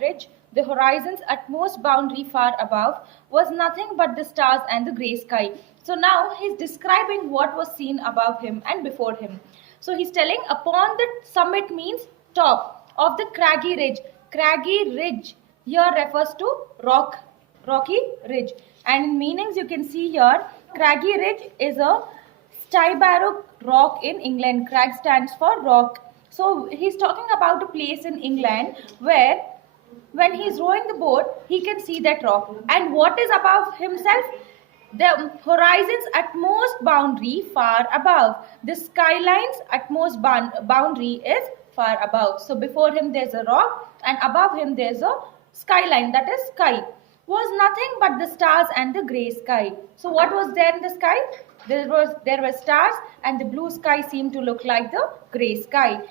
ridge, the horizon's utmost boundary far above, was nothing but the stars and the grey sky. So now he's describing what was seen above him and before him. So he's telling upon the summit means top of the craggy ridge. Craggy ridge here refers to rocky ridge. And in meanings you can see here, craggy ridge is a Stibaro rock in England. Crag stands for rock. So he's talking about a place in England where when he's rowing the boat, he can see that rock. And what is above himself? The horizon's utmost boundary far above. The skyline's utmost boundary is far above. So before him there's a rock and above him there's a skyline, that is sky. Was nothing but the stars and the grey sky. So what was there in the sky? There were stars and the blue sky seemed to look like the grey sky.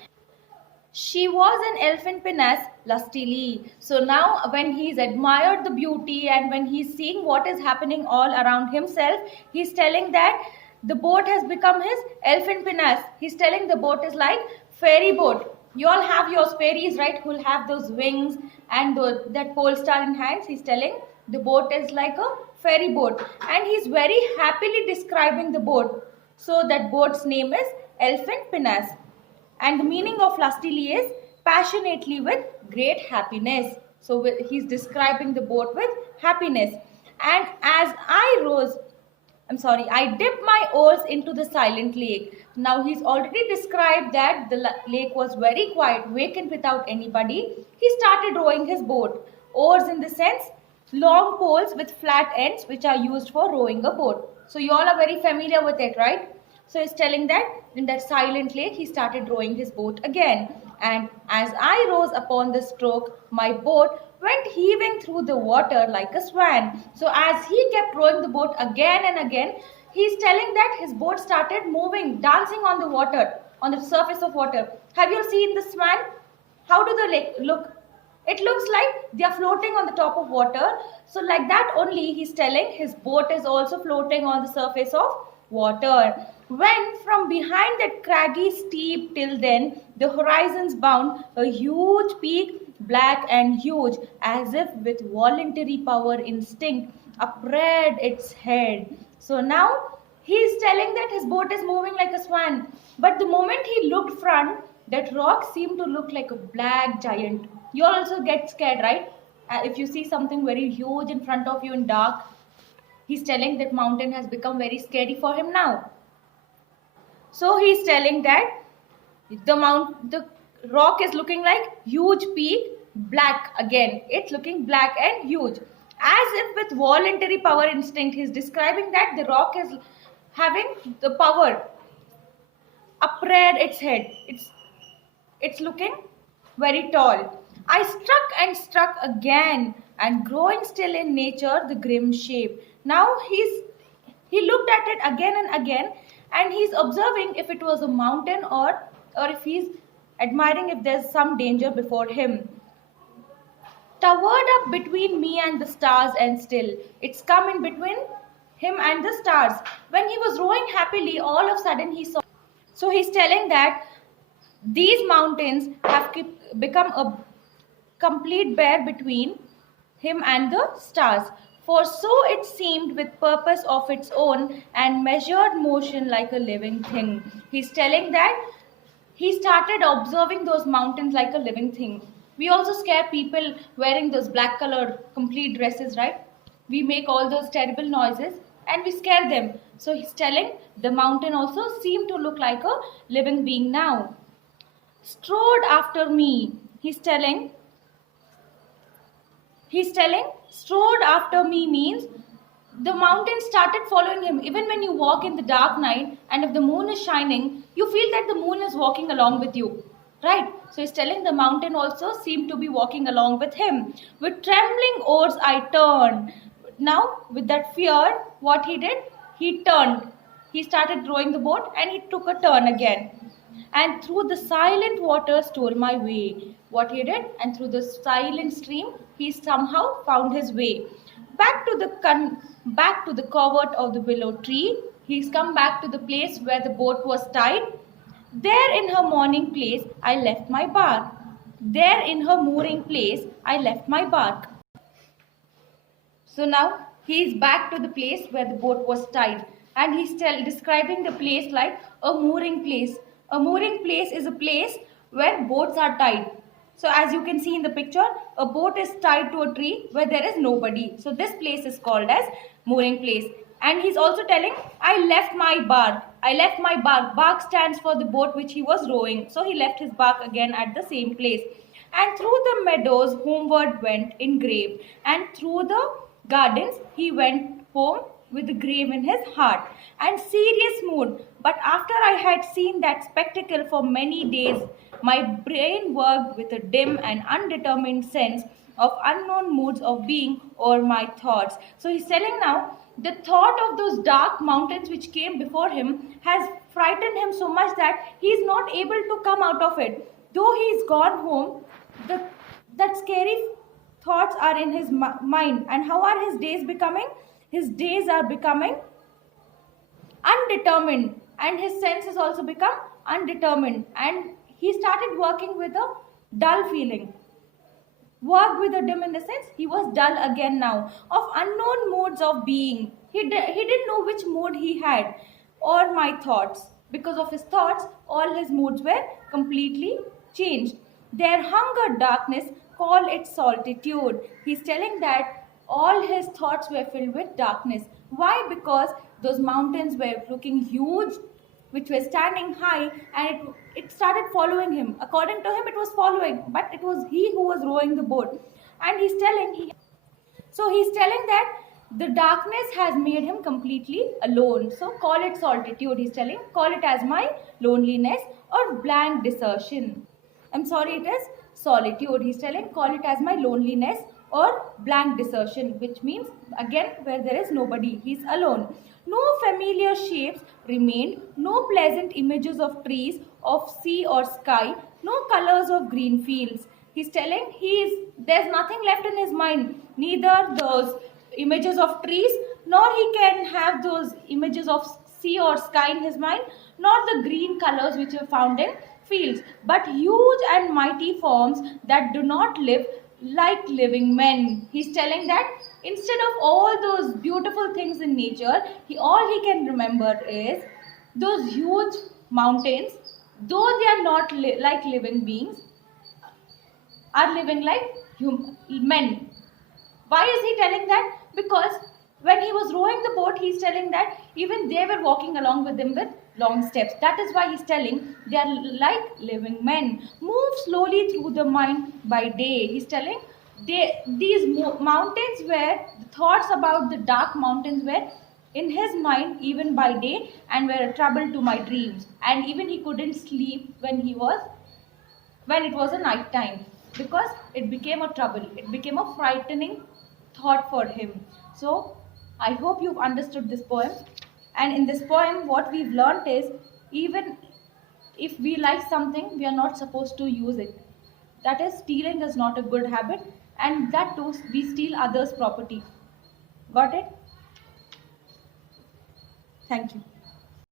She was an elfin pinnace lustily. So now when he's admired the beauty and when he's seeing what is happening all around himself, he's telling that the boat has become his elfin pinnace. He's telling the boat is like fairy boat. You all have your fairies, right, who'll have those wings and that pole star in hands. He's telling the boat is like a fairy boat. And he's very happily describing the boat. So that boat's name is Elfin Pinnace. And the meaning of lustily is passionately with great happiness. So he's describing the boat with happiness. And as I dipped my oars into the silent lake. Now he's already described that the lake was very quiet, vacant without anybody. He started rowing his boat. Oars in the sense, long poles with flat ends which are used for rowing a boat. So you all are very familiar with it, right? So he's telling that in that silent lake he started rowing his boat again. And as I rose upon the stroke, my boat went heaving through the water like a swan. So as he kept rowing the boat again and again, he's telling that his boat started moving, dancing on the water, on the surface of water. Have you seen the swan? How do the lake look? It looks like they are floating on the top of water. So like that only he's telling his boat is also floating on the surface of water. When from behind that craggy steep till then, the horizons bound a huge peak, black and huge, as if with voluntary power instinct, upraised its head. So now he is telling that his boat is moving like a swan. But the moment he looked front, that rock seemed to look like a black giant. You also get scared, right? If you see something very huge in front of you in dark, he's telling that mountain has become very scary for him now. So he's telling that the rock is looking like huge peak, black again. It's looking black and huge. As if with voluntary power instinct, he's describing that the rock is having the power. Upraised its head. It's looking very tall. I struck and struck again, and growing still in nature the grim shape. Now he looked at it again and again, and he's observing if it was a mountain or if he's admiring if there's some danger before him. Towered up between me and the stars and still. It's come in between him and the stars. When he was rowing happily, all of a sudden he saw. So he's telling that these mountains have become a complete barrier between him and the stars. For so it seemed with purpose of its own and measured motion like a living thing. He's telling that he started observing those mountains like a living thing. We also scare people wearing those black color complete dresses, right? We make all those terrible noises and we scare them. So he's telling the mountain also seemed to look like a living being now. Strode after me. He's telling, strode after me means the mountain started following him. Even when you walk in the dark night and if the moon is shining, you feel that the moon is walking along with you, right? So he's telling the mountain also seemed to be walking along with him. With trembling oars I turned. Now with that fear, what he did? He turned. He started rowing the boat and he took a turn again. And through the silent water stole my way. What he did? And through the silent stream, he somehow found his way. Back to the covert of the willow tree. He's come back to the place where the boat was tied. There in her morning place, I left my bark. There in her mooring place, I left my bark. So now he is back to the place where the boat was tied, and he's describing the place like a mooring place. A mooring place is a place where boats are tied. So as you can see in the picture, a boat is tied to a tree where there is nobody. So this place is called as mooring place. And he's also telling, I left my bark. I left my bark. Bark stands for the boat which he was rowing. So he left his bark again at the same place. And through the meadows homeward went in grave, and through the gardens he went home with a grave in his heart and serious mood. But after I had seen that spectacle for many days, my brain worked with a dim and undetermined sense of unknown moods of being or my thoughts. So he's telling now, the thought of those dark mountains which came before him has frightened him so much that he is not able to come out of it. Though he's gone home, that scary thoughts are in his mind. And how are his days becoming? His days are becoming undetermined, and his senses also become undetermined, and he started working with a dull feeling. Worked with a dim in the sense he was dull again now, of unknown modes of being. He didn't know which mood he had, or my thoughts. Because of his thoughts, all his moods were completely changed. Their hunger, darkness, call it solitude. He's telling that all his thoughts were filled with darkness. Why? Because those mountains were looking huge, which were standing high, and it started following him. According to him, it was following, but it was he who was rowing the boat. And he's telling that the darkness has made him completely alone. So call it solitude. He's telling, call it as my loneliness or blank desertion. I'm sorry, it is solitude. He's telling, call it as my loneliness or blank desertion, which means again where there is nobody. He's alone. No familiar shapes remained, no pleasant images of trees, of sea or sky, no colors of green fields. He's telling there's nothing left in his mind, neither those images of trees, nor he can have those images of sea or sky in his mind, nor the green colors which are found in fields, but huge and mighty forms that do not live like living men. He's telling that instead of all those beautiful things in nature, all he can remember is those huge mountains, though they are not like living beings, are living like men. Why is he telling that? Because when he was rowing the boat, he's telling that even they were walking along with him with long steps. That is why he's telling they are like living men. Move slowly through the mind by day. He's telling these mountains were, the thoughts about the dark mountains were in his mind even by day, and were a trouble to my dreams. And even he couldn't sleep when it was a night time, because it became a trouble. It became a frightening thought for him. So I hope you've understood this poem. And in this poem, what we've learnt is, even if we like something, we are not supposed to use it. That is, stealing is not a good habit, and that too, we steal others' property. Got it? Thank you.